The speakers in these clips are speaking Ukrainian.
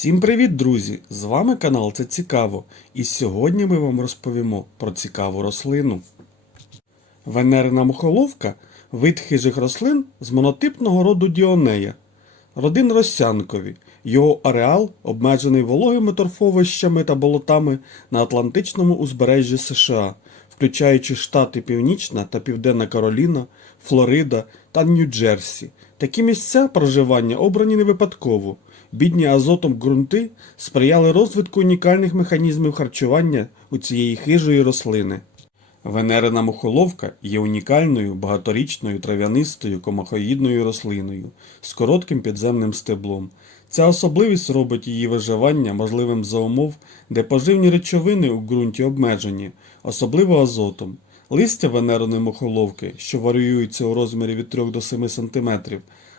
Всім привіт, друзі! З вами канал Це Цікаво, і сьогодні ми вам розповімо про цікаву рослину. Венерина мухоловка вид хижих рослин з монотипного роду Діонея. Родин Росянкові. Його ареал обмежений вологими торфовищами та болотами на Атлантичному узбережжі США, включаючи штати Північна та Південна Кароліна, Флорида та Нью-Джерсі. Такі місця проживання обрані не випадково. Бідні азотом ґрунти сприяли розвитку унікальних механізмів харчування у цієї хижої рослини. Венерина мухоловка є унікальною багаторічною трав'янистою комахоїдною рослиною з коротким підземним стеблом. Ця особливість робить її виживання можливим за умов, де поживні речовини у ґрунті обмежені, особливо азотом. Листя венериної мухоловки, що варіюється у розмірі від 3 до 7 см,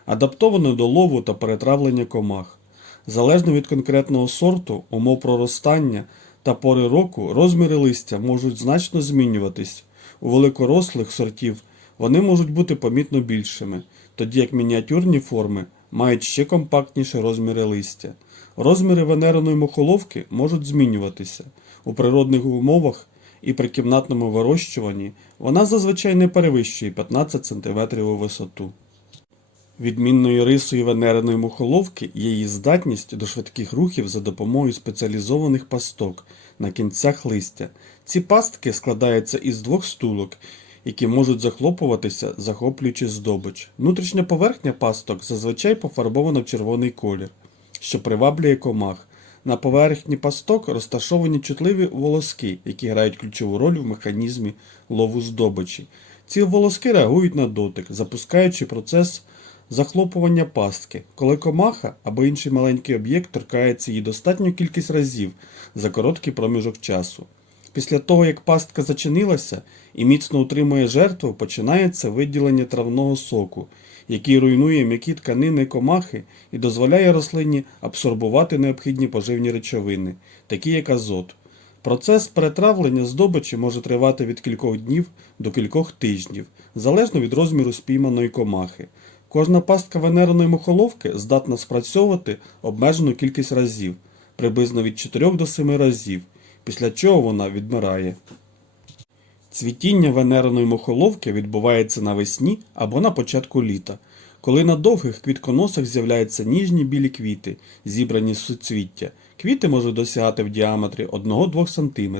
адаптоване до лову та перетравлення комах. Залежно від конкретного сорту, умов проростання та пори року, розміри листя можуть значно змінюватись. У великорослих сортів вони можуть бути помітно більшими, тоді як мініатюрні форми мають ще компактніші розміри листя. Розміри венериної мухоловки можуть змінюватися. У природних умовах і при кімнатному вирощуванні вона зазвичай не перевищує 15 см у висоту. Відмінною рисою венериної мухоловки є її здатність до швидких рухів за допомогою спеціалізованих пасток на кінцях листя. Ці пастки складаються із двох стулок, які можуть захлопуватися, захоплюючи здобич. Внутрішня поверхня пасток зазвичай пофарбована в червоний колір, що приваблює комах. На поверхні пасток розташовані чутливі волоски, які грають ключову роль в механізмі лову здобичі. Ці волоски реагують на дотик, запускаючи процес захлопування пастки, коли комаха або інший маленький об'єкт торкається її достатню кількість разів за короткий проміжок часу. Після того, як пастка зачинилася і міцно утримує жертву, починається виділення травного соку, який руйнує м'які тканини комахи і дозволяє рослині абсорбувати необхідні поживні речовини, такі як азот. Процес перетравлення здобичі може тривати від кількох днів до кількох тижнів, залежно від розміру спійманої комахи. Кожна пастка венериної мухоловки здатна спрацьовувати обмежену кількість разів, приблизно від 4 до 7 разів, після чого вона відмирає. Цвітіння венериної мухоловки відбувається навесні або на початку літа, коли на довгих квітконосах з'являються ніжні білі квіти, зібрані з суцвіття. Квіти можуть досягати в діаметрі 1-2 см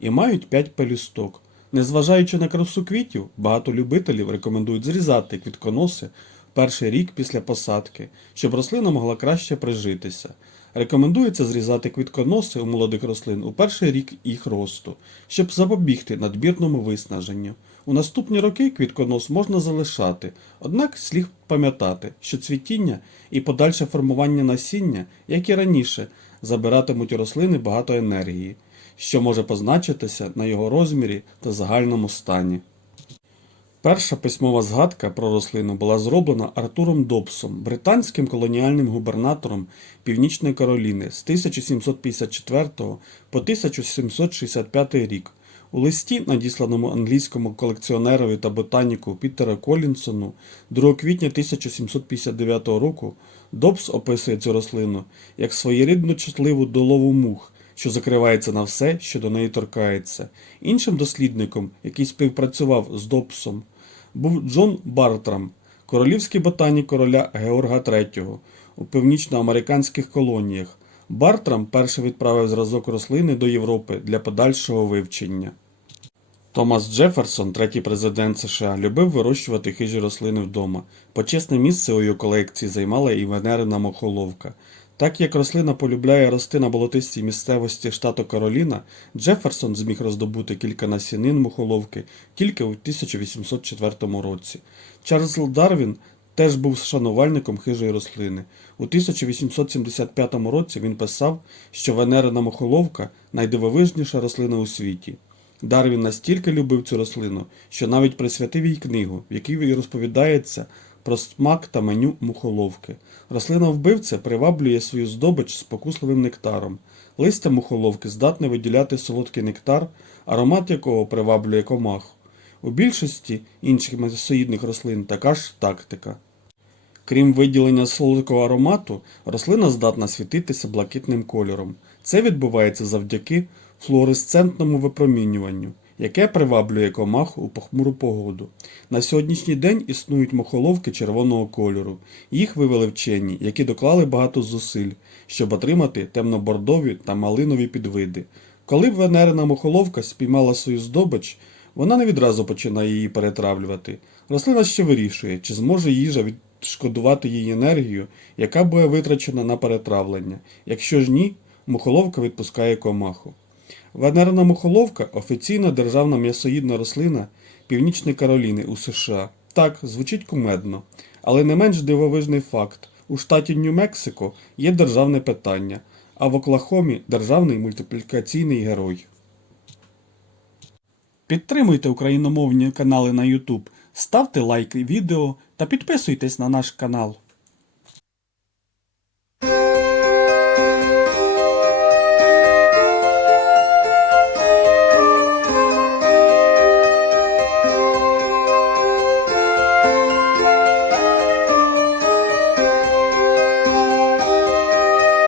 і мають 5 пелюсток. Незважаючи на красу квітів, багато любителів рекомендують зрізати квітконоси перший рік після посадки, щоб рослина могла краще прижитися. Рекомендується зрізати квітконоси у молодих рослин у перший рік їх росту, щоб запобігти надмірному виснаженню. У наступні роки квітконос можна залишати, однак слід пам'ятати, що цвітіння і подальше формування насіння, як і раніше, забиратимуть у рослини багато енергії, що може позначитися на його розмірі та загальному стані. Перша письмова згадка про рослину була зроблена Артуром Добсом, британським колоніальним губернатором Північної Кароліни з 1754 по 1765 рік. У листі, надісланому англійському колекціонерові та ботаніку Пітера Колінсону 2 квітня 1759 року, Добс описує цю рослину як своєрідно чутливу до лову мух, що закривається на все, що до неї торкається. Іншим дослідником, який співпрацював з Добсом, був Джон Бартрам, королівський ботанік короля Георга III у північноамериканських колоніях. Бартрам перший відправив зразок рослини до Європи для подальшого вивчення. Томас Джеферсон, третій президент США, любив вирощувати хижі рослини вдома. Почесне місце у його колекції займала і венерина мохоловка. Так як рослина полюбляє рости на болотистій місцевості штату Кароліна, Джеферсон зміг роздобути кілька насінин мухоловки тільки у 1804 році. Чарльз Дарвін теж був шанувальником хижої рослини. У 1875 році він писав, що венерина мухоловка найдивовижніша рослина у світі. Дарвін настільки любив цю рослину, що навіть присвятив їй книгу, в якій розповідається про смак та меню мухоловки. Рослина вбивця приваблює свою здобич спокусливим нектаром. Листя мухоловки здатне виділяти солодкий нектар, аромат якого приваблює комах. У більшості інших месоїдних рослин така ж тактика. Крім виділення солодкого аромату, рослина здатна світитися блакитним кольором. Це відбувається завдяки флуоресцентному випромінюванню, яке приваблює комах у похмуру погоду. На сьогоднішній день існують мохоловки червоного кольору. Їх вивели вчені, які доклали багато зусиль, щоб отримати темнобордові та малинові підвиди. Коли б венерина мохоловка спіймала свою здобич, вона не відразу починає її перетравлювати. Рослина ще вирішує, чи зможе їжа відшкодувати їй енергію, яка буде витрачена на перетравлення. Якщо ж ні, мухоловка відпускає комаху. Венерна мухоловка офіційна державна м'ясоїдна рослина Північної Кароліни у США. Так, звучить кумедно. Але не менш дивовижний факт: у штаті Нью-Мексико є державне питання, а в Оклахомі державний мультиплікаційний герой. Підтримуйте україномовні канали на YouTube, ставте лайки відео та підписуйтесь на наш канал.